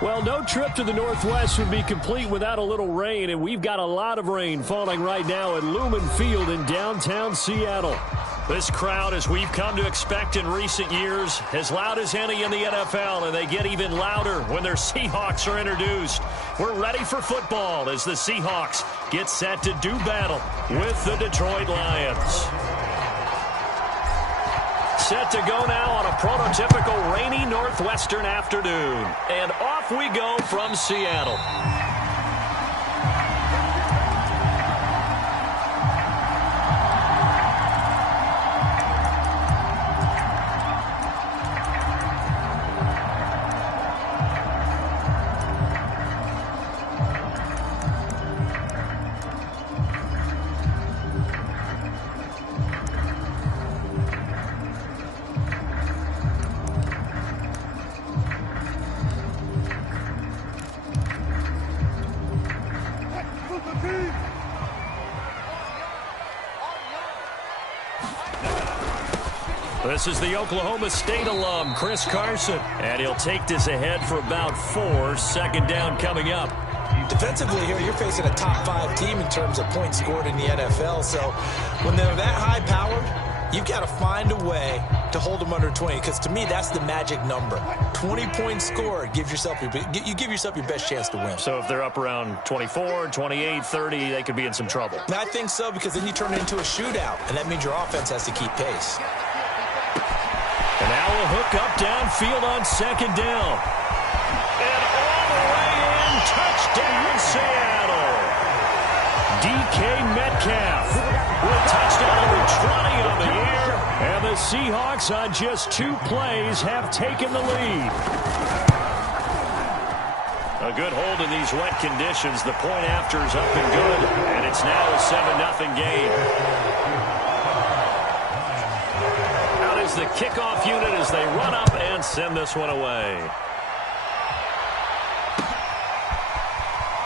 Well, no trip to the Northwest would be complete without a little rain, and we've got a lot of rain falling right now at Lumen Field in downtown Seattle. This crowd, as we've come to expect in recent years, as loud as any in the NFL, and they get even louder when their Seahawks are introduced. We're ready for football as the Seahawks get set to do battle with the Detroit Lions. Set to go now on a prototypical rainy northwestern afternoon. And off we go from Seattle. This is the Oklahoma State alum, Chris Carson, and he'll take this ahead for about 4. Second down coming up. Defensively here, you're facing a top 5 team in terms of points scored in the NFL, so when they're that high-powered, you've got to find a way to hold them under 20, because to me, that's the magic number. 20 points scored, you give yourself your best chance to win. So if they're up around 24, 28, 30, they could be in some trouble. I think so, because then you turn it into a shootout, and that means your offense has to keep pace. And now a hook up downfield on second down. And all the way in, touchdown Seattle. DK Metcalf with touchdown number 20 on the year. And the Seahawks on just 2 plays have taken the lead. A good hold in these wet conditions. The point after is up and good. And it's now a 7-0 game. The kickoff unit as they run up and send this one away.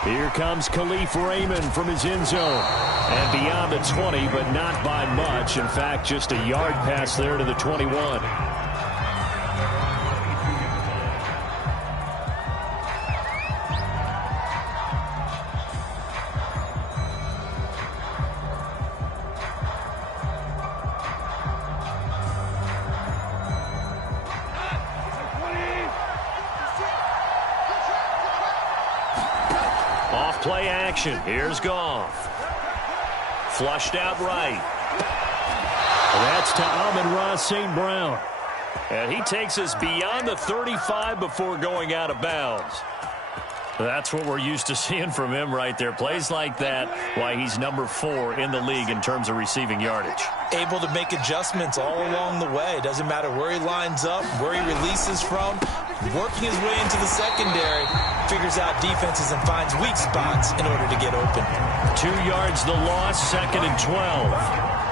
Here comes Khalif Raymond from his end zone. And beyond the 20, but not by much. In fact, just a yard pass there to the 21. Play action. Here's Goff. Flushed out right. That's to Amon-Ra St. Brown. And he takes us beyond the 35 before going out of bounds. That's what we're used to seeing from him right there. Plays like that, why he's number 4 in the league in terms of receiving yardage. Able to make adjustments all along the way. Doesn't matter where he lines up, where he releases from. Working his way into the secondary, figures out defenses and finds weak spots in order to get open. 2 yards the loss, 2nd and 12.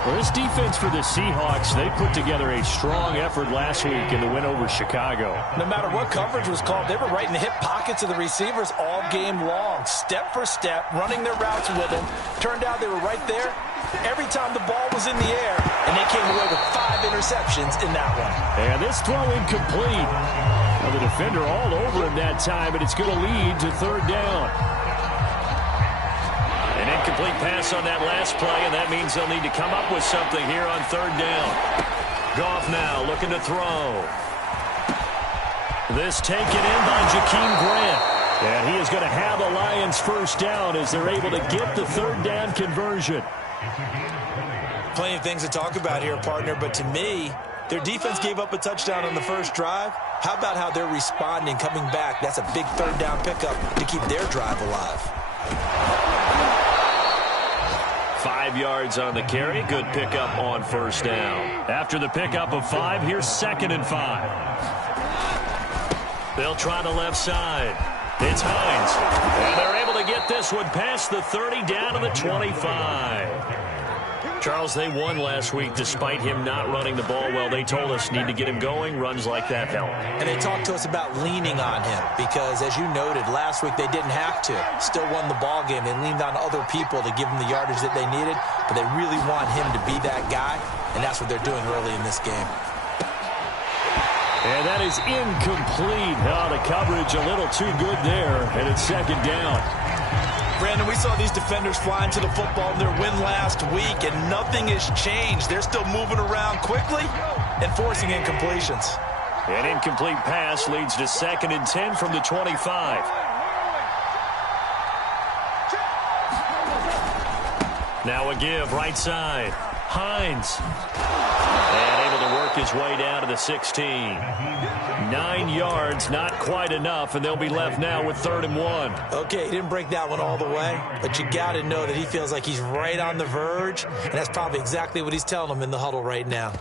Well, this defense for the Seahawks, they put together a strong effort last week in the win over Chicago. No matter what coverage was called, they were right in the hip pockets of the receivers all game long, step for step, running their routes with them. Turned out they were right there every time the ball was in the air, and they came away with 5 interceptions in that one. And this throw incomplete. Well, the defender all over him that time, but it's going to lead to 3rd down. An incomplete pass on that last play, and that means they'll need to come up with something here on 3rd down. Goff now looking to throw. This taken in by Jakeem Grant. And he is going to have the Lions 1st down as they're able to get the 3rd down conversion. Plenty of things to talk about here, partner, but to me, their defense gave up a touchdown on the first drive. How about how they're responding, coming back? That's a big 3rd down pickup to keep their drive alive. 5 yards on the carry. Good pickup on 1st down. After the pickup of 5, here's 2nd and 5. They'll try the left side. It's Hines. And they're able to get this one past the 30 down to the 25. Charles, they won last week despite him not running the ball well. They told us need to get him going. Runs like that help. And they talked to us about leaning on him because, as you noted, last week they didn't have to. Still won the ball game. They leaned on other people to give them the yardage that they needed, but they really want him to be that guy, and that's what they're doing early in this game. And that is incomplete. Oh, the coverage a little too good there, and it's second down. Brandon, we saw these defenders flying to the football in their win last week, and nothing has changed. They're still moving around quickly and forcing incompletions. An incomplete pass leads to 2nd and 10 from the 25. Now a give, right side. Hines. And able to work his way down to the 16. 9 yards, not quite enough, and they'll be left now with 3rd and 1. Okay, he didn't break that one all the way, but you got to know that he feels like he's right on the verge, and that's probably exactly what he's telling them in the huddle right now.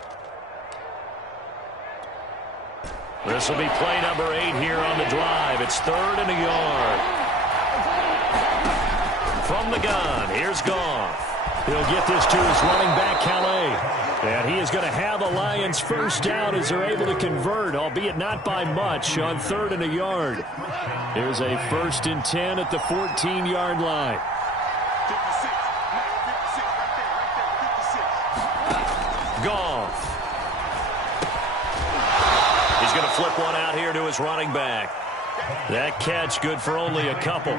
This will be play number 8 here on the drive. It's 3rd and a yard. From the gun, here's Goff. He'll get this to his running back, Calais. And he is going to have the Lions first down as they're able to convert, albeit not by much, on 3rd and a yard. Here's a 1st and 10 at the 14-yard line. Goff. He's going to flip one out here to his running back. That catch good for only a couple.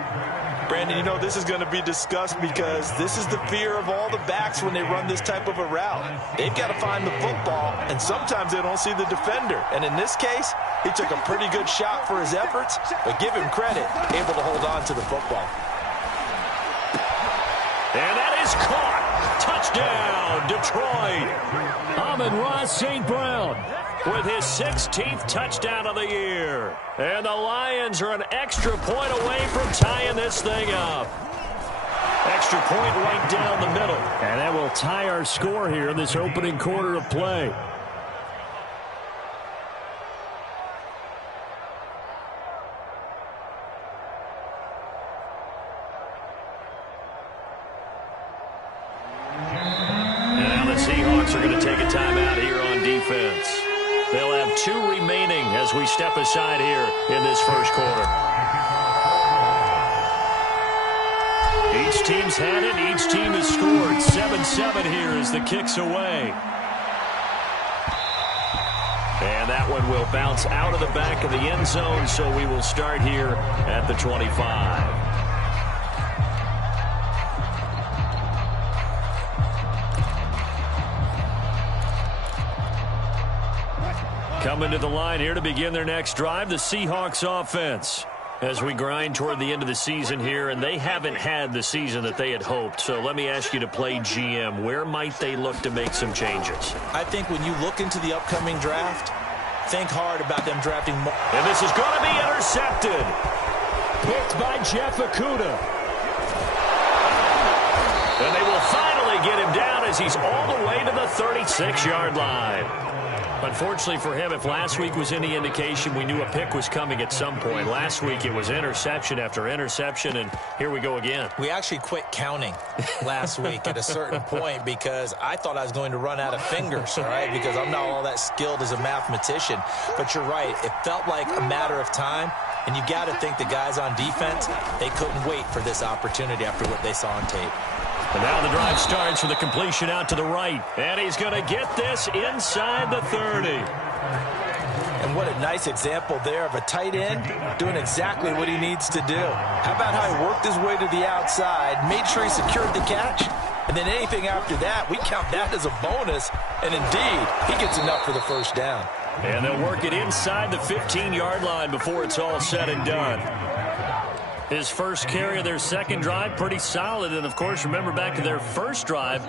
Brandon, you know this is going to be discussed because this is the fear of all the backs when they run this type of a route. They've got to find the football, and sometimes they don't see the defender. And in this case, he took a pretty good shot for his efforts, but give him credit, able to hold on to the football. And that is caught. Touchdown, Detroit. Amon-Ra St. Brown with his 16th touchdown of the year. And the Lions are an extra point away from tying this thing up. Extra point right down the middle. And that will tie our score here in this opening quarter of play. And now the Seahawks are going to take a timeout here on defense. They'll have 2 remaining as we step aside here in this first quarter. Each team's had it. Each team has scored. 7-7 here as the kick's away. And that one will bounce out of the back of the end zone, so we will start here at the 25. Coming to the line here to begin their next drive, the Seahawks offense. As we grind toward the end of the season here, and they haven't had the season that they had hoped. So let me ask you to play GM. Where might they look to make some changes? I think when you look into the upcoming draft, think hard about them drafting more. And this is going to be intercepted. Picked by Jeff Okudah. And they will finally get him down as he's all the way to the 36-yard line. Unfortunately for him, if last week was any indication, we knew a pick was coming at some point. Last week it was interception after interception, and here we go again. We actually quit counting last week at a certain point because I thought I was going to run out of fingers, all right, because I'm not all that skilled as a mathematician. But you're right. It felt like a matter of time, and you got to think the guys on defense, they couldn't wait for this opportunity after what they saw on tape. And now the drive starts with a completion out to the right. And he's going to get this inside the 30. And what a nice example there of a tight end doing exactly what he needs to do. How about how he worked his way to the outside, made sure he secured the catch, and then anything after that, we count that as a bonus. And indeed, he gets enough for the first down. And they'll work it inside the 15-yard line before it's all said and done. His first carry of their second drive, pretty solid. And, of course, remember back to their first drive,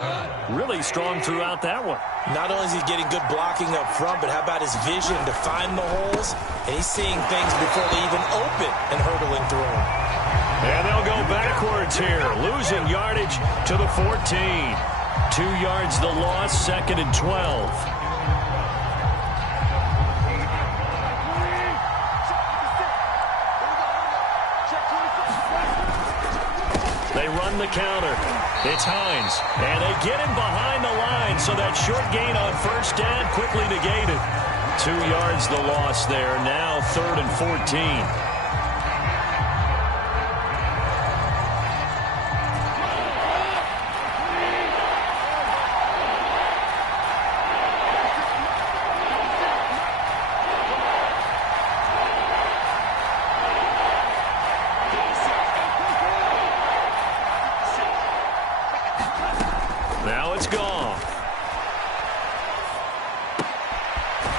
really strong throughout that one. Not only is he getting good blocking up front, but how about his vision to find the holes? And he's seeing things before they even open and hurdling through them. And they'll go backwards here, losing yardage to the 14. 2 yards the loss, 2nd and 12. They run the counter. It's Hines. And they get him behind the line, so that short gain on first down quickly negated. 2 yards the loss there. Now 3rd and 14.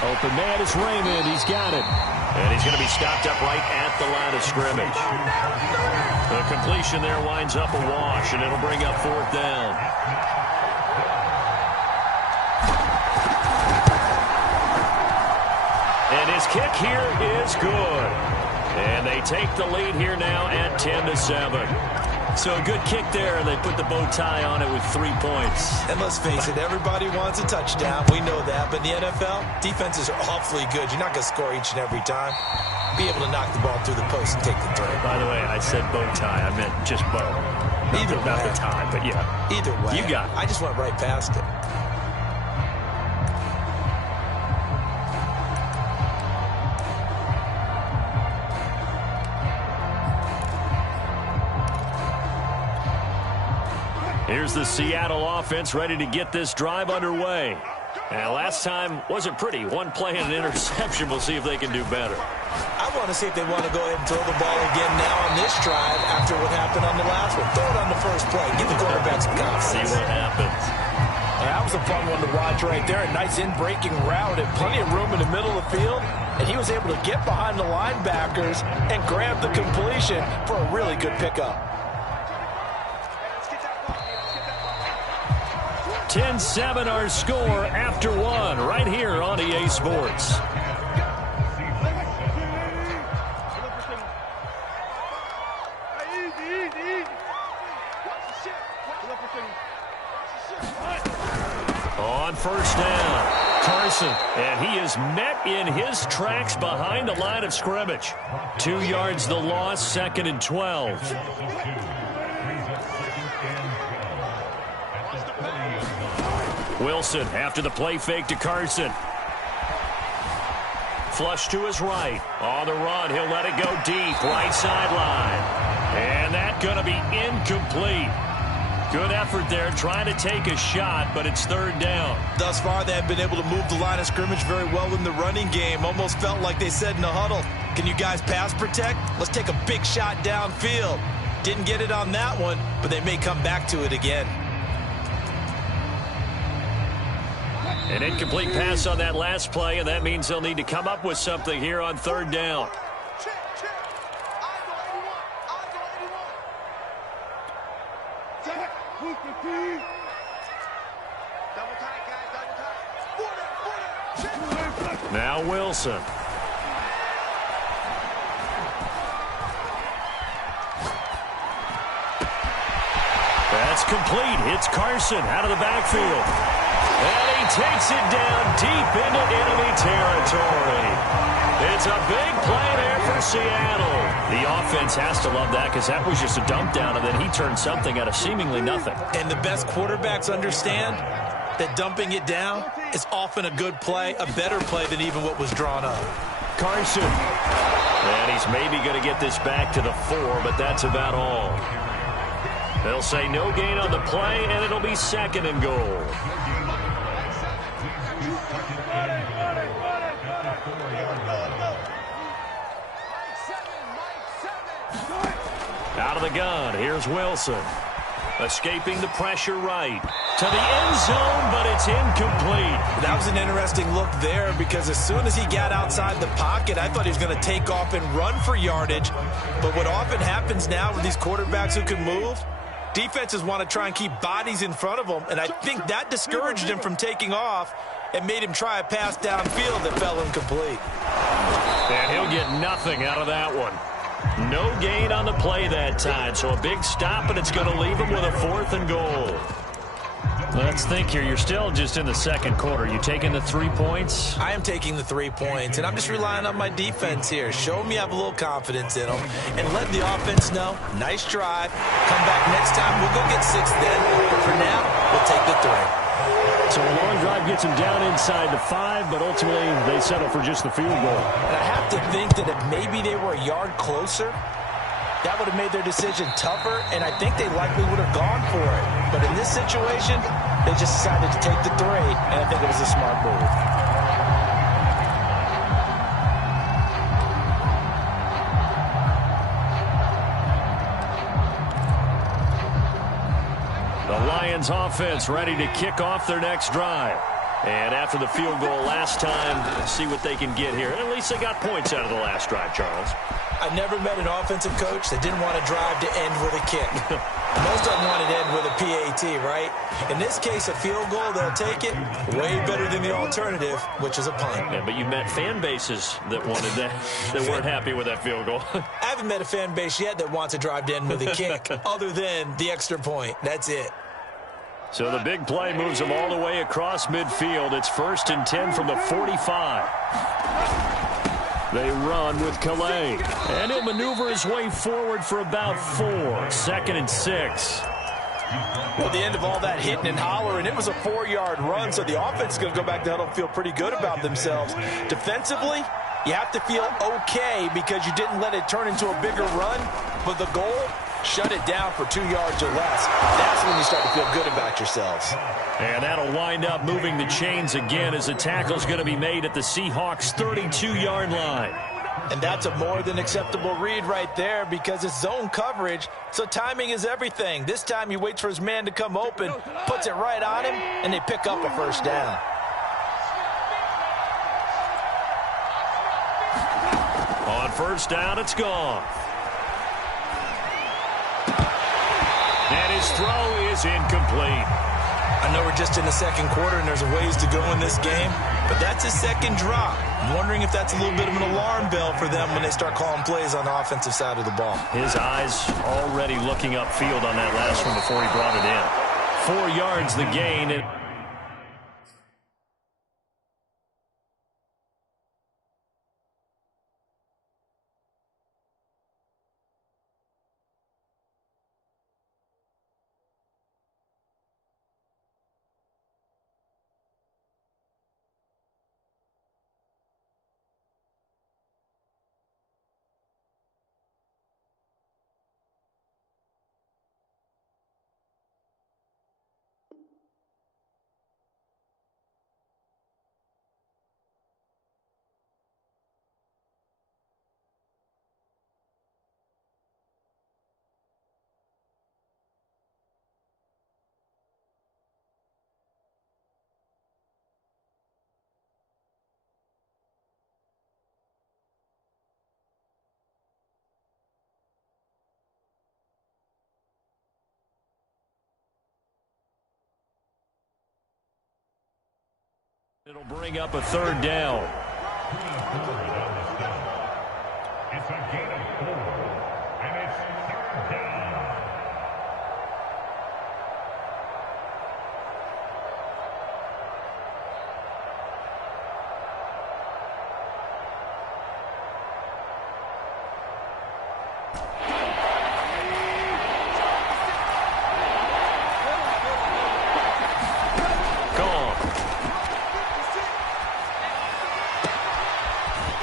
Open man is Raymond. He's got it. And he's going to be stopped up right at the line of scrimmage. The completion there winds up a wash, and it'll bring up 4th down. And his kick here is good. And they take the lead here now at 10-7. So a good kick there, and they put the bow tie on it with 3 points. And let's face it, everybody wants a touchdown. We know that. But in the NFL, defenses are awfully good. You're not going to score each and every time. Be able to knock the ball through the post and take the throw. By the way, I said bow tie. I meant just bow. Either way. Not the tie, but yeah. Either way. You got it. I just went right past it. Here's the Seattle offense ready to get this drive underway. And last time wasn't pretty. One play and an interception. We'll see if they can do better. I want to see if they want to go ahead and throw the ball again now on this drive after what happened on the last one. Throw it on the first play. Give the quarterback some confidence. See what happens. That was a fun one to watch right there. A nice in-breaking route and plenty of room in the middle of the field. And he was able to get behind the linebackers and grab the completion for a really good pickup. 10-7 our score after one right here on EA Sports. On first down, Carson, and he is met in his tracks behind the line of scrimmage. 2 yards the loss, 2nd and 12. Wilson after the play fake to Carson. Flush to his right. On the run, he'll let it go deep. Right sideline. And that's going to be incomplete. Good effort there trying to take a shot, but it's 3rd down. Thus far, they have been able to move the line of scrimmage very well in the running game. Almost felt like they said in the huddle, can you guys pass protect? Let's take a big shot downfield. Didn't get it on that one, but they may come back to it again. An incomplete pass on that last play, and that means they'll need to come up with something here on 3rd down. Now Wilson. That's complete. It's Carson out of the backfield. And he takes it down deep into enemy territory. It's a big play there for Seattle. The offense has to love that because that was just a dump down, and then he turned something out of seemingly nothing. And the best quarterbacks understand that dumping it down is often a good play, a better play than even what was drawn up. Carson. And he's maybe going to get this back to the 4, but that's about all. They'll say no gain on the play, and it'll be 2nd and goal. Out of the gun, here's Wilson. Escaping the pressure right. To the end zone, but it's incomplete. That was an interesting look there because as soon as he got outside the pocket, I thought he was going to take off and run for yardage. But what often happens now with these quarterbacks who can move, defenses want to try and keep bodies in front of them, and I think that discouraged him from taking off and made him try a pass downfield that fell incomplete. And he'll get nothing out of that one. No gain on the play that time, so a big stop, and it's going to leave him with a 4th and goal. Let's think here. You're still just in the 2nd quarter. You taking the 3 points? I am taking the 3 points, and I'm just relying on my defense here. Show me I have a little confidence in them, and let the offense know, nice drive. Come back next time. We'll go get 6 then, but for now, we'll take the 3. So a long drive gets them down inside the 5, but ultimately they settle for just the field goal. And I have to think that if maybe they were a yard closer, that would have made their decision tougher, and I think they likely would have gone for it. But in this situation, they just decided to take the 3, and I think it was a smart move. The Lions offense ready to kick off their next drive. And after the field goal last time, see what they can get here. And at least they got points out of the last drive, Charles. I never met an offensive coach that didn't want to drive to end with a kick. Most of them wanted to end with a PAT, right? In this case, a field goal, they'll take it. Way better than the alternative, which is a punt. Yeah, but you met fan bases that wanted that, that weren't happy with that field goal. I haven't met a fan base yet that wants to drive to end with a kick, other than the extra point. That's it. So the big play moves them all the way across midfield. It's 1st and 10 from the 45. They run with Calais. And he'll maneuver his way forward for about 4. 2nd and 6. Well, the end of all that hitting and hollering, it was a 4-yard run, so the offense is going to go back to huddle and feel pretty good about themselves. Defensively, you have to feel okay because you didn't let it turn into a bigger run, but the goal, shut it down for 2 yards or less. That's when you start to feel good about yourselves. And that'll wind up moving the chains again as the tackle's going to be made at the Seahawks' 32-yard line. And that's a more than acceptable read right there because it's zone coverage, so timing is everything. This time he waits for his man to come open, puts it right on him, and they pick up a first down. On first down, it's gone. And his throw is incomplete. I know we're just in the second quarter and there's a ways to go in this game, but that's his second drop. I'm wondering if that's a little bit of an alarm bell for them when they start calling plays on the offensive side of the ball. His eyes already looking upfield on that last one before he brought it in. 4 yards the gain. It'll bring up a 3rd down. It's a gain of 4, and it's 3rd down.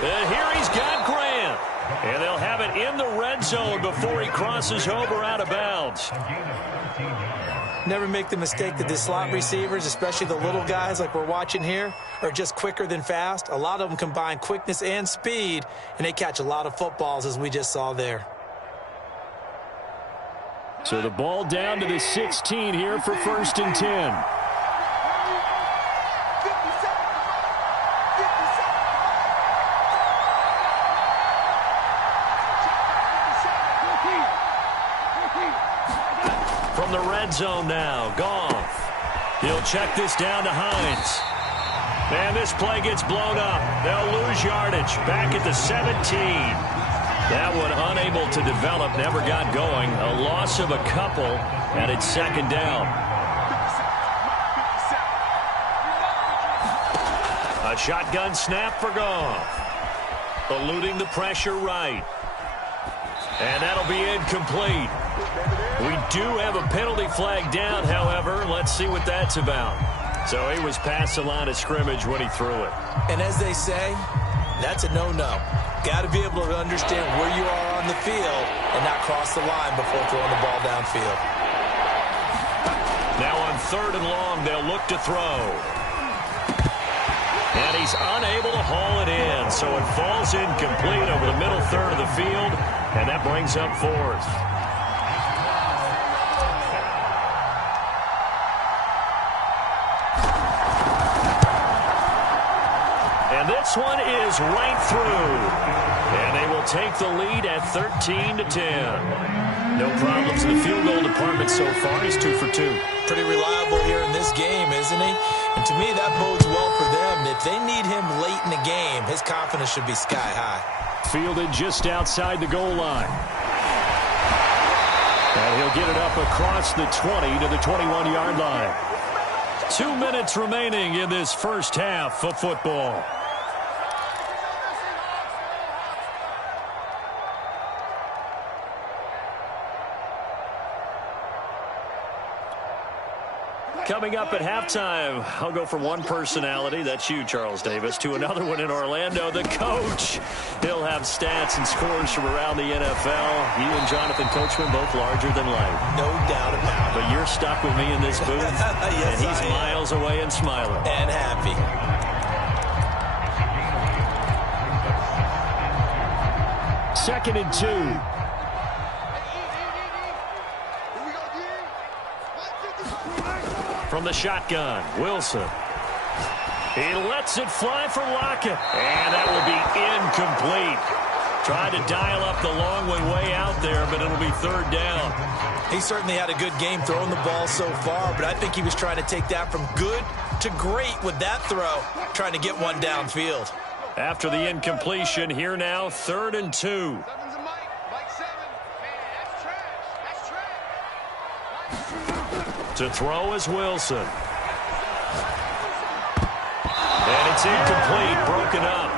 And here he's got Grant. And they'll have it in the red zone before he crosses over out of bounds. Never make the mistake that the slot receivers, especially the little guys like we're watching here, are just quicker than fast. A lot of them combine quickness and speed, and they catch a lot of footballs, as we just saw there. So the ball down to the 16 here for 1st and 10. From the red zone now, Goff. He'll check this down to Hines. And this play gets blown up. They'll lose yardage back at the 17. That one unable to develop, never got going. A loss of a couple, and it's 2nd down. A shotgun snap for Goff. Eluding the pressure right. And that'll be incomplete. We do have a penalty flag down, however. Let's see what that's about. So he was past the line of scrimmage when he threw it. And as they say, that's a no-no. Got to be able to understand where you are on the field and not cross the line before throwing the ball downfield. Now on 3rd and long, they'll look to throw. And he's unable to haul it in, so it falls incomplete over the middle third of the field, and that brings up 4th. And this one is right through. And they will take the lead at 13-10. No problems in the field goal department so far. He's 2 for 2. Pretty reliable here in this game, isn't he? And to me, that bodes well for them. If they need him late in the game, his confidence should be sky high. Fielded just outside the goal line. And he'll get it up across the 20 to the 21-yard line. 2 minutes remaining in this first half of football. Coming up at halftime, I'll go from one personality, that's you, Charles Davis, to another one in Orlando, the coach. He'll have stats and scores from around the NFL. You and Jonathan Coachman both larger than life. No doubt about it. But you're stuck with me in this booth, yes, and he's miles away and smiling. And happy. Second and 2. From the shotgun, Wilson. He lets it fly for Lockett. And that will be incomplete. Tried to dial up the long way out there, but it'll be third down. He certainly had a good game throwing the ball so far, but I think he was trying to take that from good to great with that throw, trying to get one downfield. After the incompletion, here now, 3rd and 2. To throw is Wilson. And it's incomplete, broken up.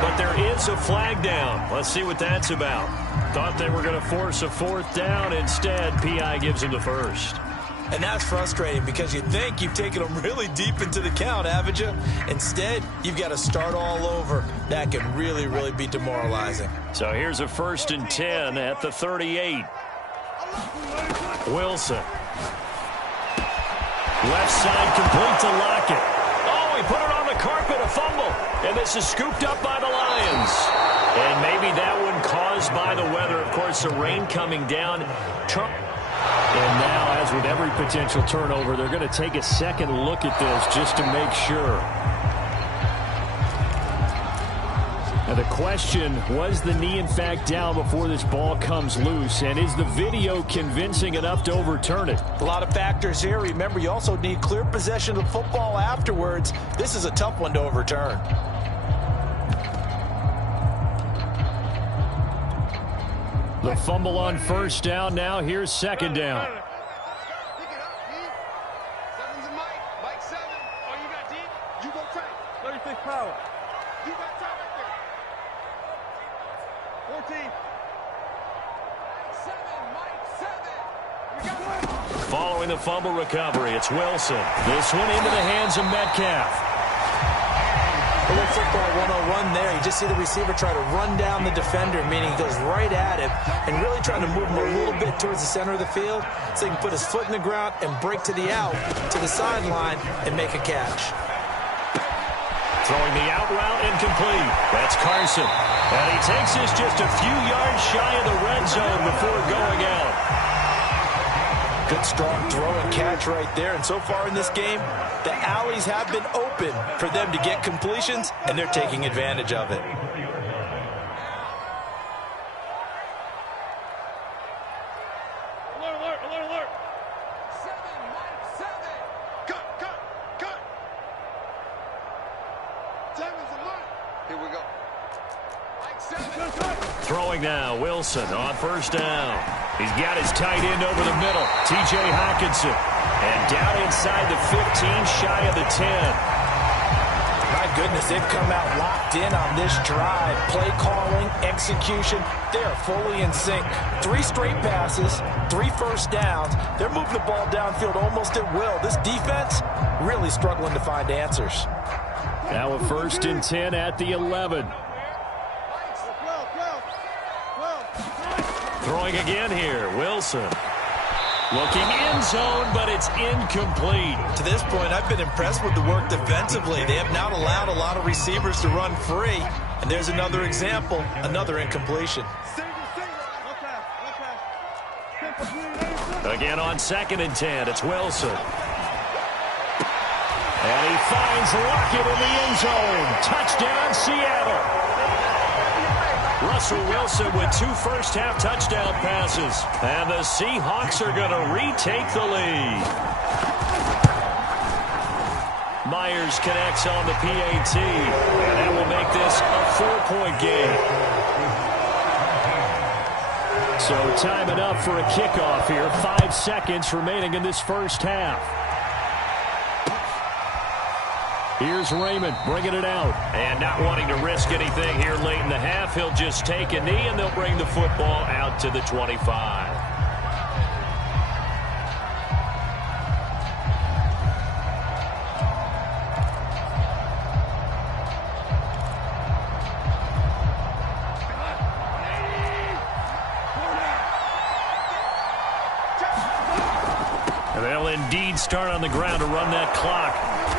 But there is a flag down. Let's see what that's about. Thought they were going to force a 4th down. Instead, P.I. gives him the first. And that's frustrating because you think you've taken them really deep into the count, haven't you? Instead, you've got to start all over. That can really, really be demoralizing. So here's a 1st and 10 at the 38. Wilson. Left side complete to Lockett. Oh, he put it on the carpet, a fumble. And this is scooped up by the Lions. And maybe that one caused by the weather. Of course, the rain coming down. And now, as with every potential turnover, they're going to take a second look at this just to make sure. Now the question, was the knee in fact down before this ball comes loose? And is the video convincing enough to overturn it? A lot of factors here. Remember, you also need clear possession of football afterwards. This is a tough one to overturn. The fumble on 1st down. Now here's 2nd down. Mike 7. Oh, you got deep? You go tight. 36 power. You got tight right there. 14. 7, Mike 7. Following the fumble recovery, it's Wilson. This one into the hands of Metcalf. A little football 101 there. You just see the receiver try to run down the defender, meaning he goes right at him and really trying to move him a little bit towards the center of the field so he can put his foot in the ground and break to the out, to the sideline, and make a catch. Throwing the out route incomplete. That's Carson. And he takes this just a few yards shy of the red zone before going out. Good strong throw and catch right there. And so far in this game, the alleys have been open for them to get completions, and they're taking advantage of it. Alert, alert, alert, alert. 7, Mike 7. Cut, cut, cut. 7's a Mike. Here we go. Mike 7. Throwing now, Wilson on 1st down. He's got his tight end over the middle, T.J. Hockenson. And down inside the 15, shy of the 10. My goodness, they've come out locked in on this drive. Play calling, execution, they are fully in sync. 3 straight passes, 3 first downs. They're moving the ball downfield almost at will. This defense really struggling to find answers. Now a 1st and 10 at the 11. Throwing again here, Wilson. Looking end zone, but it's incomplete. To this point, I've been impressed with the work defensively. They have not allowed a lot of receivers to run free. And there's another example, another incompletion. Again on 2nd and 10, it's Wilson. And he finds Lockett in the end zone. Touchdown, Seattle. Russell Wilson with 2 first-half touchdown passes. And the Seahawks are going to retake the lead. Myers connects on the PAT. And that will make this a 4-point game. So time up for a kickoff here. 5 seconds remaining in this first half. Here's Raymond bringing it out. And not wanting to risk anything here late in the half, he'll just take a knee, and they'll bring the football out to the 25. And they'll indeed start on the ground to run that clock.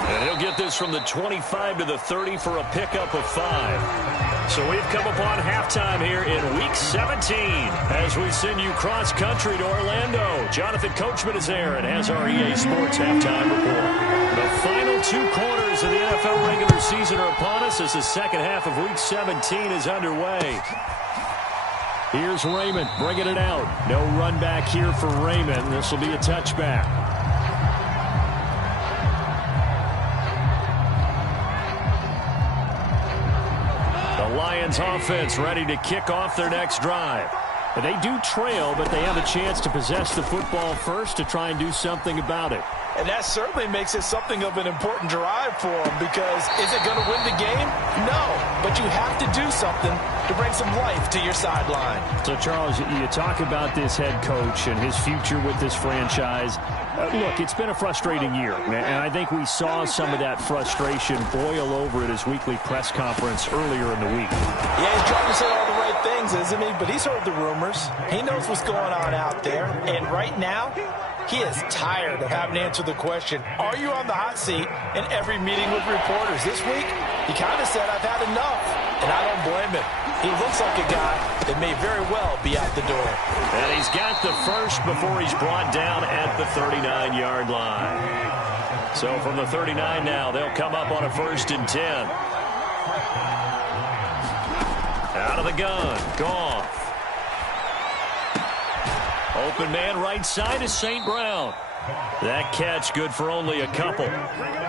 And he'll get this from the 25 to the 30 for a pickup of 5. So we've come upon halftime here in Week 17 as we send you cross-country to Orlando. Jonathan Coachman is there and has our EA Sports halftime report. The final 2 quarters of the NFL regular season are upon us as the second half of Week 17 is underway. Here's Raymond bringing it out. No run back here for Raymond. This will be a touchback. Lions offense ready to kick off their next drive. They do trail, but they have a chance to possess the football first to try and do something about it. And that certainly makes it something of an important drive for them, because is it going to win the game? No, but you have to do something to bring some life to your sideline. So, Charles, you talk about this head coach and his future with this franchise. Look, it's been a frustrating year, and I think we saw some of that frustration boil over at his weekly press conference earlier in the week. Yeah, he's trying to say all the right things, isn't he? But he's heard the rumors. He knows what's going on out there. And right now, he is tired of having to answer the question, are you on the hot seat, in every meeting with reporters. This week, he kind of said, I've had enough. And I don't blame him. He looks like a guy that may very well be out the door. And he's got the first before he's brought down at the 39-yard line. So from the 39 now, they'll come up on a 1st and 10. Out of the gun, Goff. Open man right side is St. Brown. That catch good for only a couple.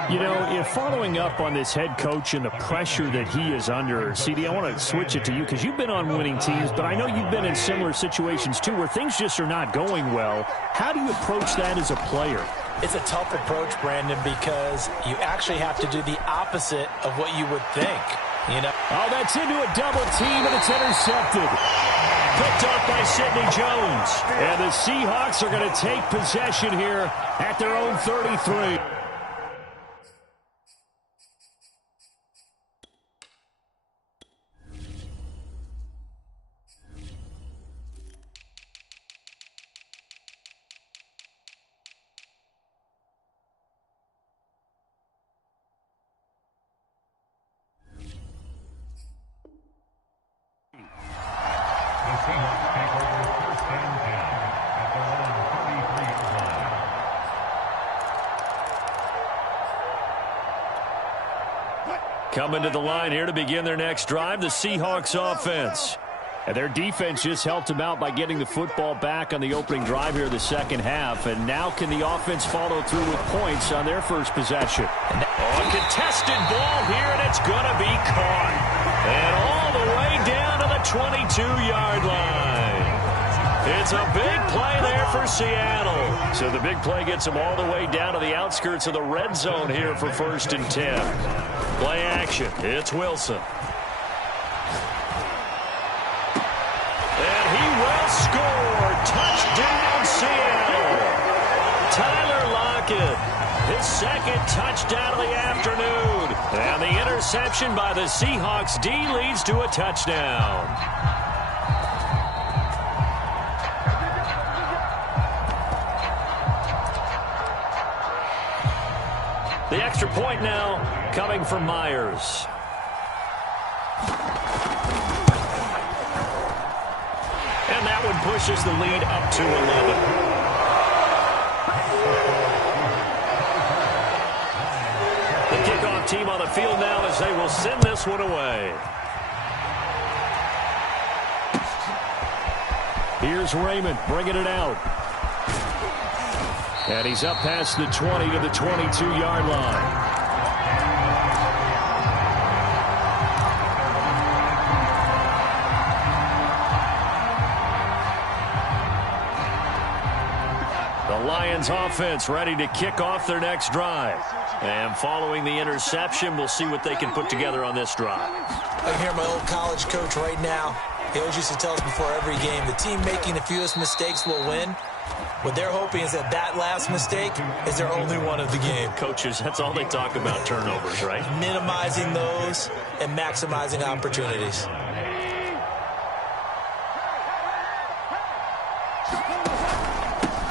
You know, following up on this head coach and the pressure that he is under, CD, I want to switch it to you because you've been on winning teams, but I know you've been in similar situations too where things just are not going well. How do you approach that as a player? It's a tough approach, Brandon, because you actually have to do the opposite of what you would think. You know? Oh, that's into a double team, and it's intercepted. Picked off by Sidney Jones. And the Seahawks are going to take possession here at their own 33. Coming to the line here to begin their next drive, the Seahawks offense. And their defense just helped them out by getting the football back on the opening drive here the second half. And now can the offense follow through with points on their first possession? A contested ball here, and it's going to be caught. And all the way down to the 22-yard line. It's a big play there for Seattle. So the big play gets them all the way down to the outskirts of the red zone here for 1st and 10. Play action. It's Wilson. And he will score. Touchdown, Seattle. Tyler Lockett, his second touchdown of the afternoon. And the interception by the Seahawks D leads to a touchdown. The extra point now coming from Myers. And that one pushes the lead up to 11. team on the field now as they will send this one away. Here's Raymond bringing it out. And he's up past the 20 to the 22-yard line. The Lions offense ready to kick off their next drive. And following the interception, we'll see what they can put together on this drive. I hear my old college coach right now. He always used to tell us before every game, the team making the fewest mistakes will win. What they're hoping is that that last mistake is their only one of the game. Coaches, that's all they talk about, turnovers, right? Minimizing those and maximizing opportunities.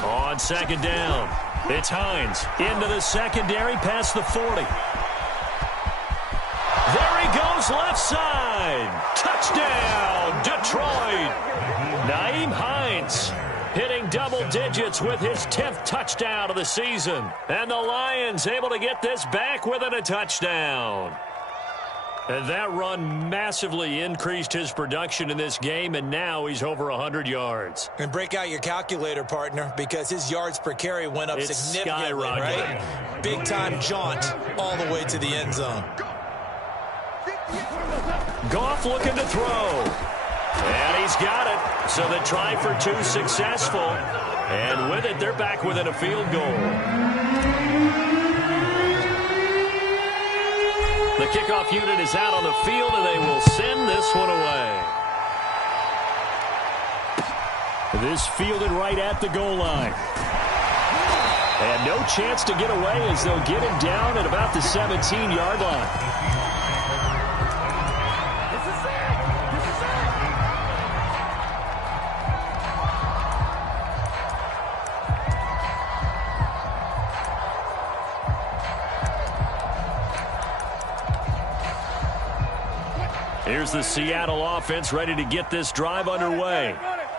On second down, it's Hines into the secondary past the 40. There he goes, left side. Touchdown, Detroit. Nyheim Hines hitting double digits with his 10th touchdown of the season. And the Lions able to get this back within a touchdown. And that run massively increased his production in this game, and now he's over 100 yards. And break out your calculator, partner, because his yards per carry went up significantly, right? Big-time jaunt all the way to the end zone. Goff looking to throw. And he's got it. So the try for two successful. And with it, they're back within a field goal. The kickoff unit is out on the field, and they will send this one away. This fielded right at the goal line. And no chance to get away as they'll get him down at about the 17-yard line. Here's the Seattle offense ready to get this drive underway.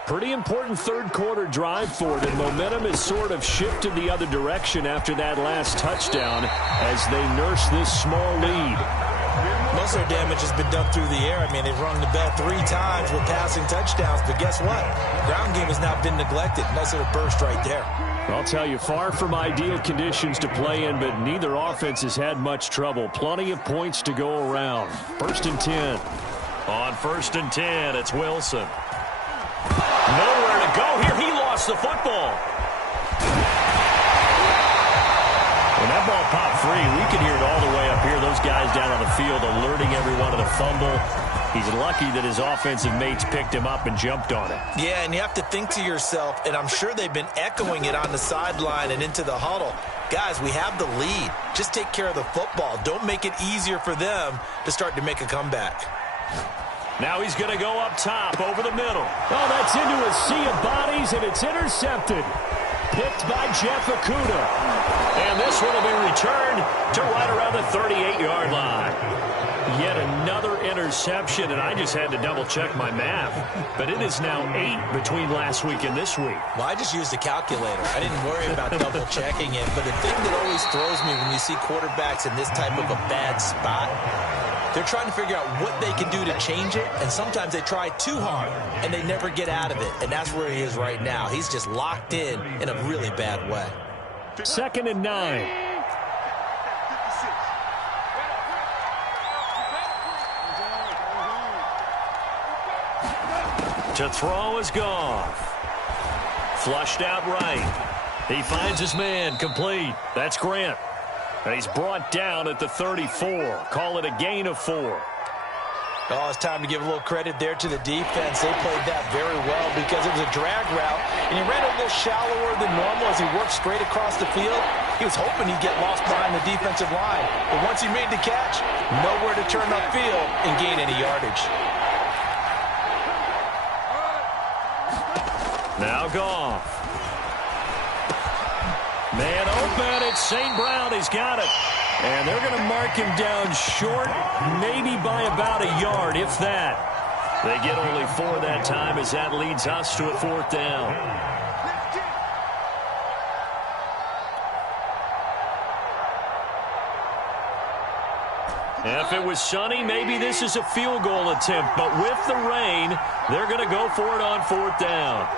Pretty important third quarter drive for them. Momentum has sort of shifted the other direction after that last touchdown as they nurse this small lead. Most of their damage has been done through the air. I mean, they've rung the bell 3 times with passing touchdowns, but guess what? Ground game has not been neglected. Nice little burst right there. I'll tell you, far from ideal conditions to play in, but neither offense has had much trouble. Plenty of points to go around. 1st and 10. On 1st and 10, it's Wilson. Nowhere to go here. He lost the football. When that ball popped free, we could hear it all the way up here. Those guys down on the field alerting everyone of the fumble. He's lucky that his offensive mates picked him up and jumped on it. Yeah, and you have to think to yourself, and I'm sure they've been echoing it on the sideline and into the huddle. Guys, we have the lead. Just take care of the football. Don't make it easier for them to start to make a comeback. Now he's going to go up top over the middle. Oh, that's into a sea of bodies, and it's intercepted. Picked by Jeff Okudah. And this one will be returned to right around the 38-yard line. Yet another interception, and I just had to double-check my math. But it is now 8 between last week and this week. Well, I just used a calculator. I didn't worry about double-checking it. But the thing that always throws me when you see quarterbacks in this type of a bad spot, they're trying to figure out what they can do to change it, and sometimes they try too hard, and they never get out of it. And that's where he is right now. He's just locked in a really bad way. 2nd and 9. To throw is Goff. Flushed out right. He finds his man complete. That's Grant. And he's brought down at the 34. Call it a gain of 4. Oh, it's time to give a little credit there to the defense. They played that very well because it was a drag route, and he ran a little shallower than normal as he worked straight across the field. He was hoping he'd get lost behind the defensive line, but once he made the catch, nowhere to turn upfield and gain any yardage. Now Goff. Man open, it's St. Brown. He's got it. And they're going to mark him down short, maybe by about a yard, if that. They get only 4 that time as that leads us to a 4th down. If it was sunny, maybe this is a field goal attempt. But with the rain, they're going to go for it on 4th down.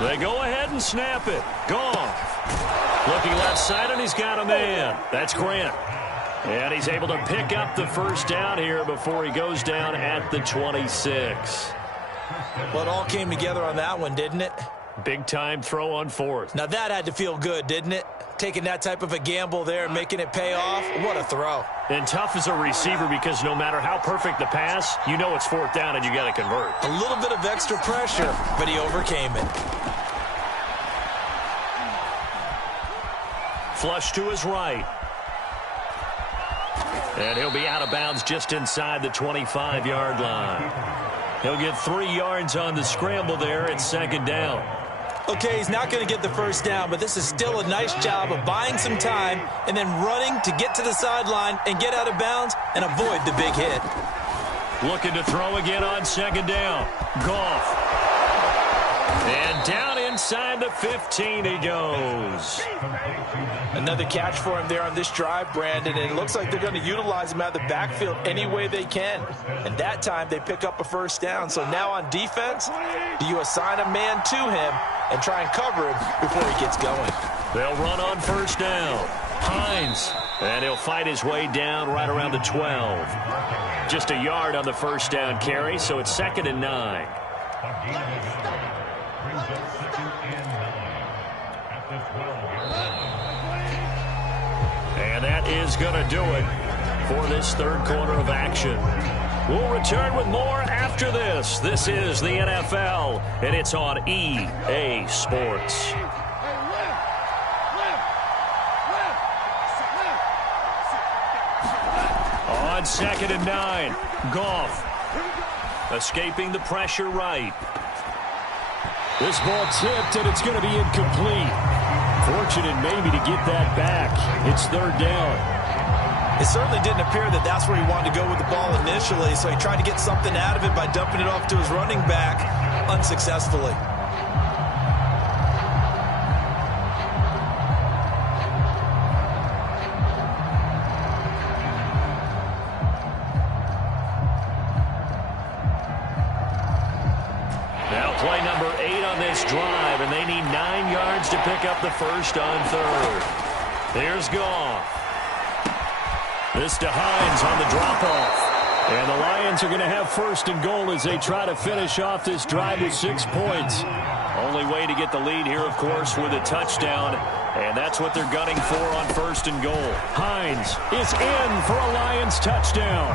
They go ahead and snap it. Goff. Looking left side, and he's got a man. That's Grant. And he's able to pick up the first down here before he goes down at the 26. Well, it all came together on that one, didn't it? Big time throw on 4th. Now that had to feel good, didn't it? Taking that type of a gamble there and making it pay off. What a throw. And tough as a receiver because no matter how perfect the pass, you know it's 4th down and you got to convert. A little bit of extra pressure, but he overcame it. Flush to his right. And he'll be out of bounds just inside the 25-yard line. He'll get 3 yards on the scramble there at 2nd down. Okay, he's not going to get the first down, but this is still a nice job of buying some time and then running to get to the sideline and get out of bounds and avoid the big hit. Looking to throw again on 2nd down. Goff. And down inside the 15 he goes. Another catch for him there on this drive, Brandon, and it looks like they're going to utilize him out of the backfield any way they can. And that time they pick up a first down. So now on defense, do you assign a man to him and try and cover him before he gets going? They'll run on 1st down. Hines. And he'll fight his way down right around the 12. Just a yard on the first down carry, so it's 2nd and 9. And that is going to do it for this 3rd quarter of action. We'll return with more after this. This is the NFL, and it's on EA Sports. On 2nd and 9, Goff escaping the pressure right. This ball tipped, and it's going to be incomplete. Fortunate maybe to get that back. It's 3rd down. It certainly didn't appear that that's where he wanted to go with the ball initially, so he tried to get something out of it by dumping it off to his running back unsuccessfully. Play number 8 on this drive, and they need 9 yards to pick up the first on 3rd. Here's Goff. This to Hines on the drop-off. And the Lions are going to have 1st and goal as they try to finish off this drive with 6 points. Only way to get the lead here, of course, with a touchdown. And that's what they're gunning for on 1st and goal. Hines is in for a Lions touchdown.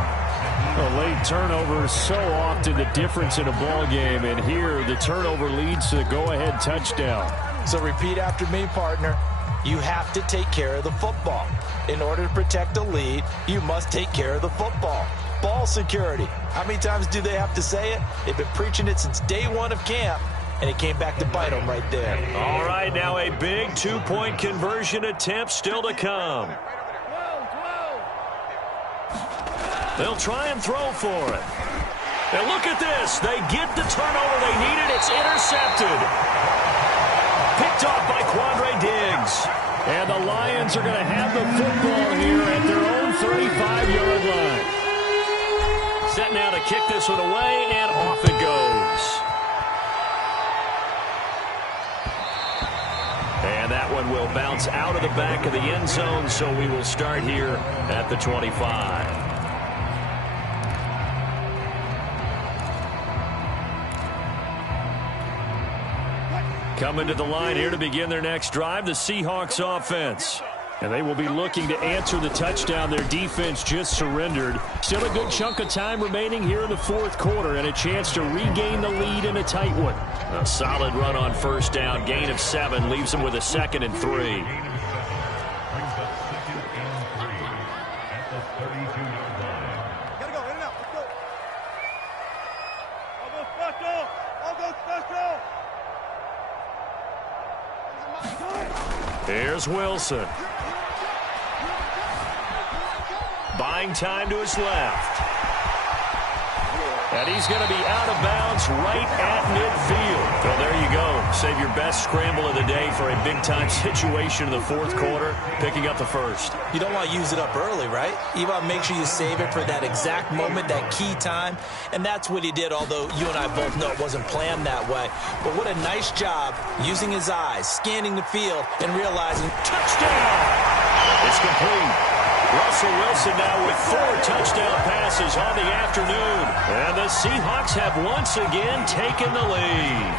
A late turnover is so often the difference in a ball game, and here the turnover leads to the go-ahead touchdown. So repeat after me, partner. You have to take care of the football. In order to protect a lead, you must take care of the football. Ball security. How many times do they have to say it? They've been preaching it since day 1 of camp, and it came back to bite them right there. All right, now a big 2-point conversion attempt still to come. They'll try and throw for it. And look at this. They get the turnover they needed. It's intercepted. Picked off by Quandre Diggs. And the Lions are going to have the football here at their own 35-yard line. Set now to kick this one away, and off it goes. And that one will bounce out of the back of the end zone, so we will start here at the 25. Coming to the line here to begin their next drive, the Seahawks offense. And they will be looking to answer the touchdown their defense just surrendered. Still a good chunk of time remaining here in the 4th quarter and a chance to regain the lead in a tight one. A solid run on 1st down. Gain of 7 leaves them with a 2nd and 3. Here's Wilson. buying time to his left. And he's going to be out of bounds right at midfield. Well, there you go. Save your best scramble of the day for a big-time situation in the fourth quarter, picking up the first. You don't want to use it up early, right? You want to make sure you save it for that exact moment, that key time. And that's what he did, although you and I both know it wasn't planned that way. But what a nice job using his eyes, scanning the field, and realizing, touchdown! It's complete. Russell Wilson now with 4 touchdown passes on the afternoon. And the Seahawks have once again taken the lead.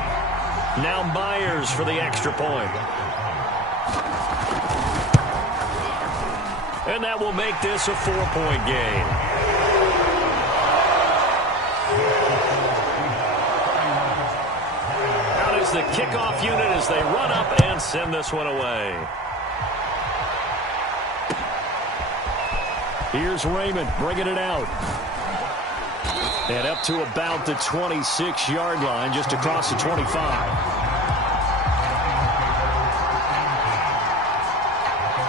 Now Myers for the extra point. And that will make this a 4-point game. Out is the kickoff unit as they run up and send this one away. Here's Raymond bringing it out. And up to about the 26-yard line, just across the 25.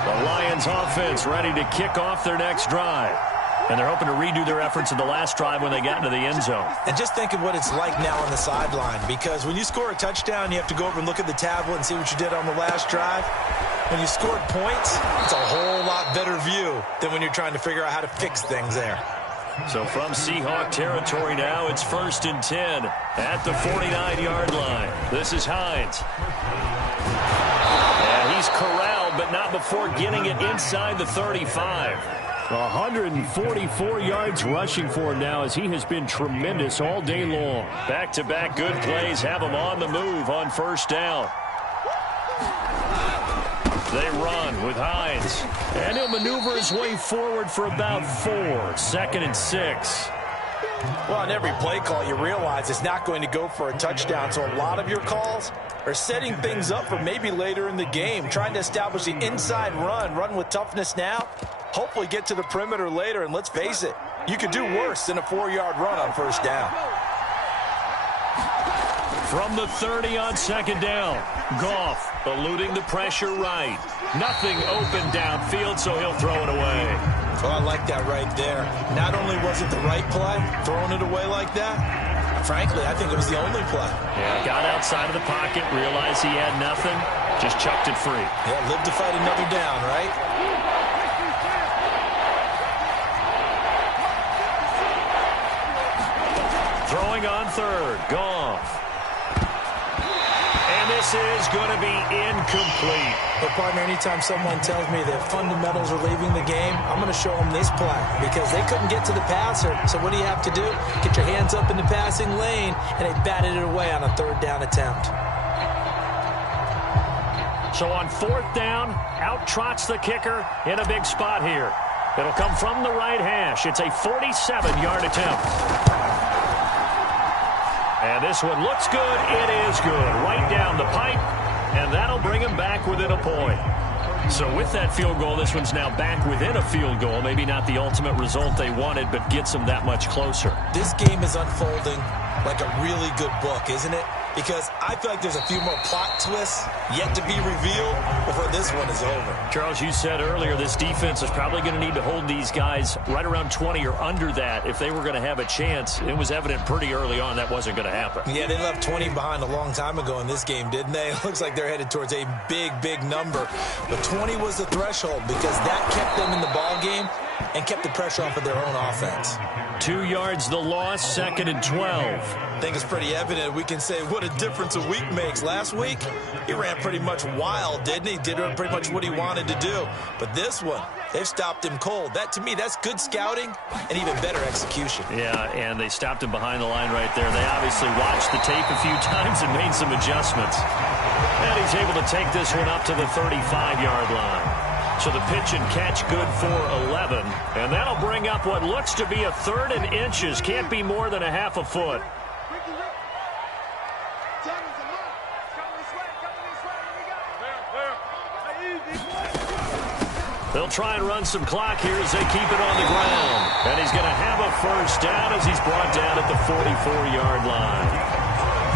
The Lions offense ready to kick off their next drive. And they're hoping to redo their efforts in the last drive when they got into the end zone. And just think of what it's like now on the sideline, because when you score a touchdown, you have to go over and look at the tablet and see what you did on the last drive. When you scored points, it's a whole lot better view than when you're trying to figure out how to fix things there. So from Seahawk territory now, it's 1st and 10 at the 49-yard line. This is Hines. And he's corralled, but not before getting it inside the 35. 144 yards rushing for him now as he has been tremendous all day long. Back-to-back good plays have him on the move on 1st down. They run with Hines. And he'll maneuver his way forward for about 4. 2nd and 6. Well, on every play call, you realize it's not going to go for a touchdown. So a lot of your calls are setting things up for maybe later in the game, trying to establish the inside run with toughness now. Hopefully get to the perimeter later, and let's face it, you could do worse than a 4-yard run on 1st down. From the 30 on 2nd down, Goff eluding the pressure right. Nothing open downfield, so he'll throw it away. Oh, I like that right there. Not only was it the right play, throwing it away like that, frankly, I think it was the only play. Yeah, got outside of the pocket, realized he had nothing, just chucked it free. Yeah, live to fight another down, right? Throwing on 3rd, Goff. And this is going to be incomplete. But, partner, anytime someone tells me that fundamentals are leaving the game, I'm going to show them this play because they couldn't get to the passer. So what do you have to do? Get your hands up in the passing lane, and they batted it away on a 3rd down attempt. So on 4th down, out trots the kicker in a big spot here. It'll come from the right hash. It's a 47-yard attempt. And this one looks good. It is good. Right down the pipe. And that'll bring him back within a point. So with that field goal, this one's now back within a field goal. Maybe not the ultimate result they wanted, but gets them that much closer. This game is unfolding like a really good book, isn't it? Because I feel like there's a few more plot twists yet to be revealed before this one is over. Charles, you said earlier this defense is probably going to need to hold these guys right around 20 or under that if they were going to have a chance. It was evident pretty early on that wasn't going to happen. Yeah, they left 20 behind a long time ago in this game, didn't they? It looks like they're headed towards a big number. But 20 was the threshold because that kept them in the ball game and kept the pressure off of their own offense. 2 yards the loss, 2nd and 12. I think it's pretty evident. We can say what a difference a week makes. Last week, he ran pretty much wild, didn't he? Did pretty much what he wanted to do. But this one, they've stopped him cold. That, to me, that's good scouting and even better execution. Yeah, and they stopped him behind the line right there. They obviously watched the tape a few times and made some adjustments. And he's able to take this one up to the 35-yard line. So the pitch and catch good for 11. And that'll bring up what looks to be a 3rd and inches. Can't be more than a half a foot. They'll try and run some clock here as they keep it on the ground. And he's going to have a 1st down as he's brought down at the 44-yard line.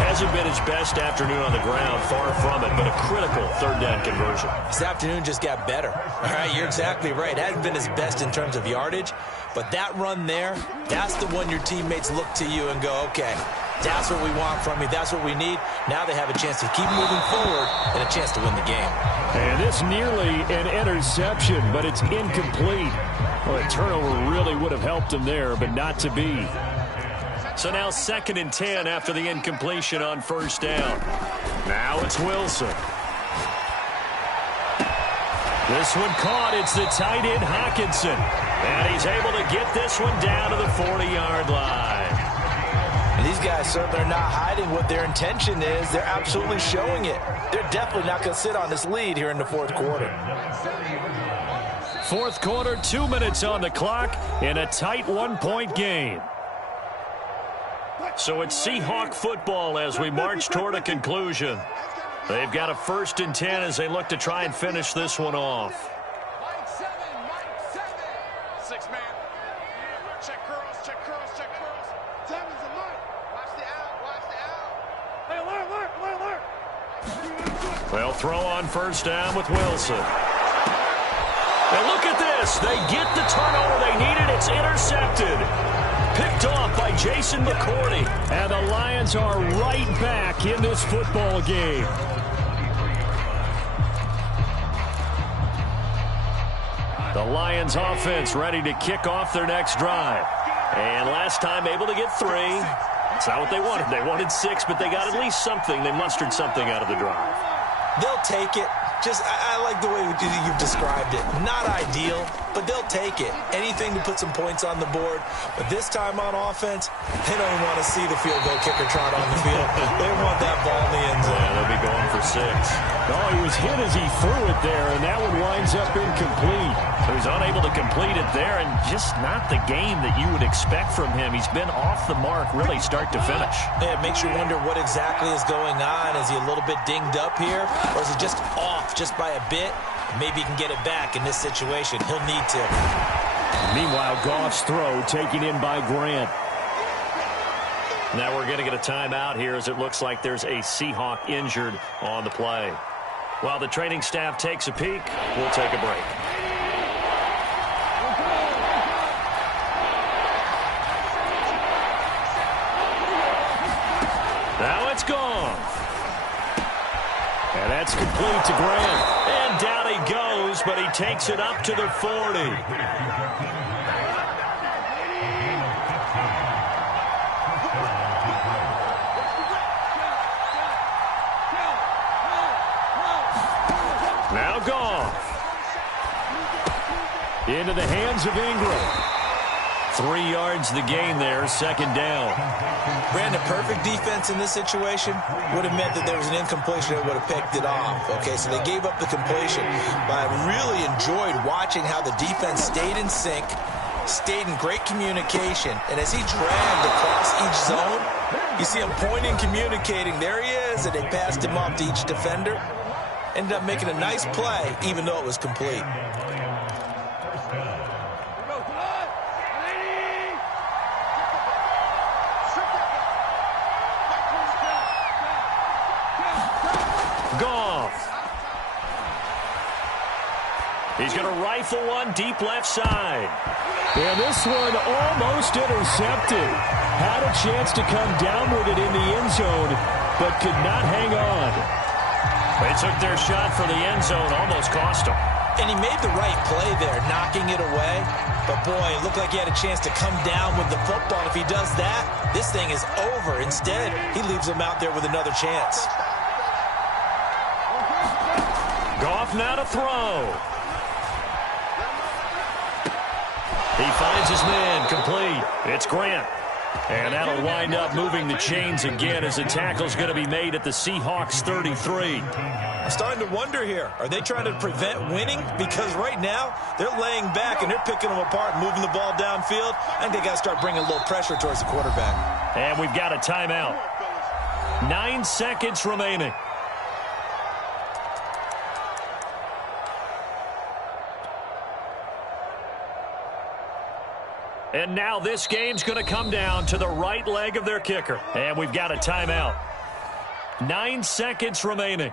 Hasn't been his best afternoon on the ground, far from it, but a critical third down conversion. This afternoon just got better. All right, you're exactly right. Hasn't been his best in terms of yardage, but that run there, that's the one your teammates look to you and go, okay, that's what we want from you. That's what we need. Now they have a chance to keep moving forward and a chance to win the game. And this nearly an interception, but it's incomplete. Well, a turnover really would have helped him there, but not to be. So now 2nd and 10 after the incompletion on first down. Now it's Wilson. This one caught. It's the tight end Hockenson. And he's able to get this one down to the 40-yard line. And these guys certainly are not hiding what their intention is. They're absolutely showing it. They're definitely not going to sit on this lead here in the fourth quarter. Fourth quarter, 2 minutes on the clock in a tight 1-point game. So it's Seahawk football as we march toward a conclusion. They've got a 1st and 10 as they look to try and finish this one off. Mike 7. 6 man. Check curls. 7's a Mike. Watch the out. Hey, alert. They'll throw on first down with Wilson. And look at this. They get the turnover they needed. It's intercepted. Picked off by Jason McCourty. And the Lions are right back in this football game. The Lions offense ready to kick off their next drive. And last time able to get 3. It's not what they wanted. They wanted 6, but they got at least something. They mustered something out of the drive. They'll take it. I like the way you've described it. Not ideal, but they'll take it. Anything to put some points on the board. But this time on offense, they don't want to see the field goal kicker trot on the field. They want that ball in the end zone. Yeah, they'll be going for 6. Oh, he was hit as he threw it there, and that one winds up incomplete. So he's unable to complete it there, and just not the game that you would expect from him. He's been off the mark, really, start to finish. Yeah, it makes you wonder what exactly is going on. Is he a little bit dinged up here, or is he just off just by a bit? Maybe he can get it back in this situation. He'll need to. Meanwhile, Goff's throw taken in by Grant. Now we're going to get a timeout here as it looks like there's a Seahawk injured on the play. While the training staff takes a peek, we'll take a break. Now it's gone. And that's complete to Grant. And down he goes, but he takes it up to the 40. Now Goff. Into the hands of Ingram. 3 yards the gain there, 2nd down. Brandon, perfect defense in this situation would have meant that there was an incompletion that would have picked it off. Okay, so they gave up the completion. But I really enjoyed watching how the defense stayed in sync, stayed in great communication. And as he dragged across each zone, you see him pointing, communicating. There he is, and they passed him off to each defender. Ended up making a nice play, even though it was complete. Goff. He's going to rifle one deep left side. And this one almost intercepted. Had a chance to come down with it in the end zone, but could not hang on. They took their shot for the end zone, almost cost him. And he made the right play there, knocking it away. But, boy, it looked like he had a chance to come down with the football. If he does that, this thing is over. Instead, he leaves him out there with another chance. Goff now to throw. He finds his man, complete. It's Grant. And that'll wind up moving the chains again as the tackle's going to be made at the Seahawks 33. I'm starting to wonder here. Are they trying to prevent winning? Because right now, they're laying back and they're picking them apart, moving the ball downfield. I think they got to start bringing a little pressure towards the quarterback. And we've got a timeout. 9 seconds remaining. And now this game's going to come down to the right leg of their kicker. And we've got a timeout. 9 seconds remaining.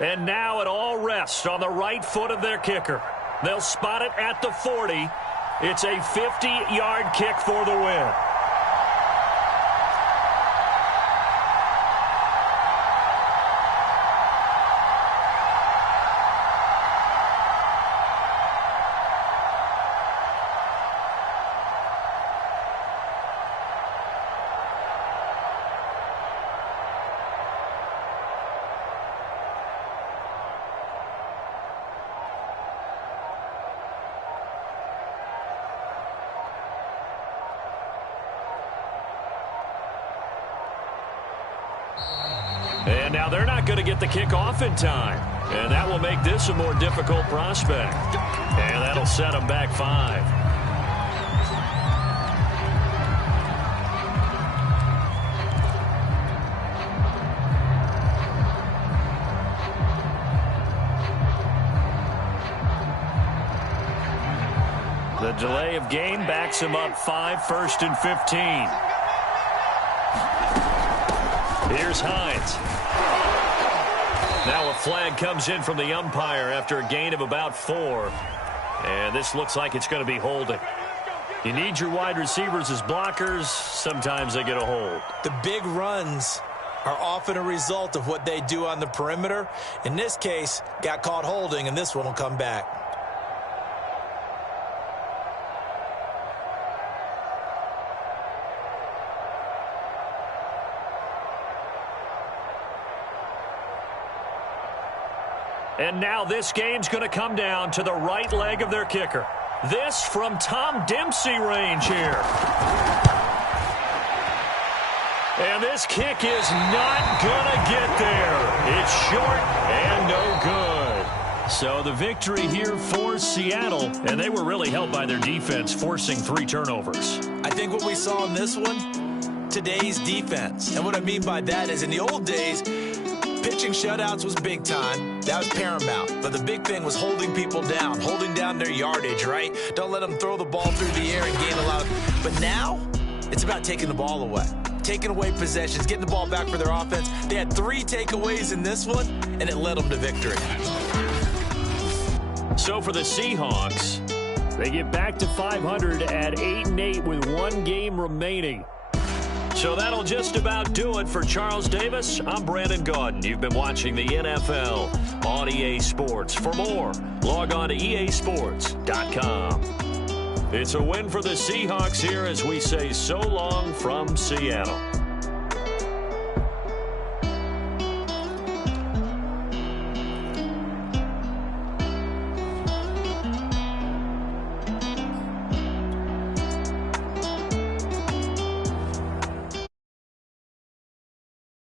And now it all rests on the right foot of their kicker. They'll spot it at the 40. It's a 50-yard kick for the win. And now they're not going to get the kick off in time. And that will make this a more difficult prospect. And that'll set them back 5. The delay of game backs him up 5, 1st and 15. Here's Hines. Now a flag comes in from the umpire after a gain of about 4. And this looks like it's going to be holding. You need your wide receivers as blockers. Sometimes they get a hold. The big runs are often a result of what they do on the perimeter. In this case, got caught holding, and this one will come back. And now this game's going to come down to the right leg of their kicker. This from Tom Dempsey range here. And this kick is not going to get there. It's short and no good. So the victory here for Seattle, and they were really helped by their defense, forcing 3 turnovers. I think what we saw in this one, today's defense. And what I mean by that is in the old days, pitching shutouts was big time. That was paramount. But the big thing was holding people down, holding down their yardage, right? Don't let them throw the ball through the air and gain a lot of... But now, it's about taking the ball away. Taking away possessions, getting the ball back for their offense. They had 3 takeaways in this one, and it led them to victory. So for the Seahawks, they get back to 500 at 8-8 with 1 game remaining. So that'll just about do it for Charles Davis. I'm Brandon Gaudin. You've been watching the NFL on EA Sports. For more, log on to easports.com. It's a win for the Seahawks here as we say so long from Seattle.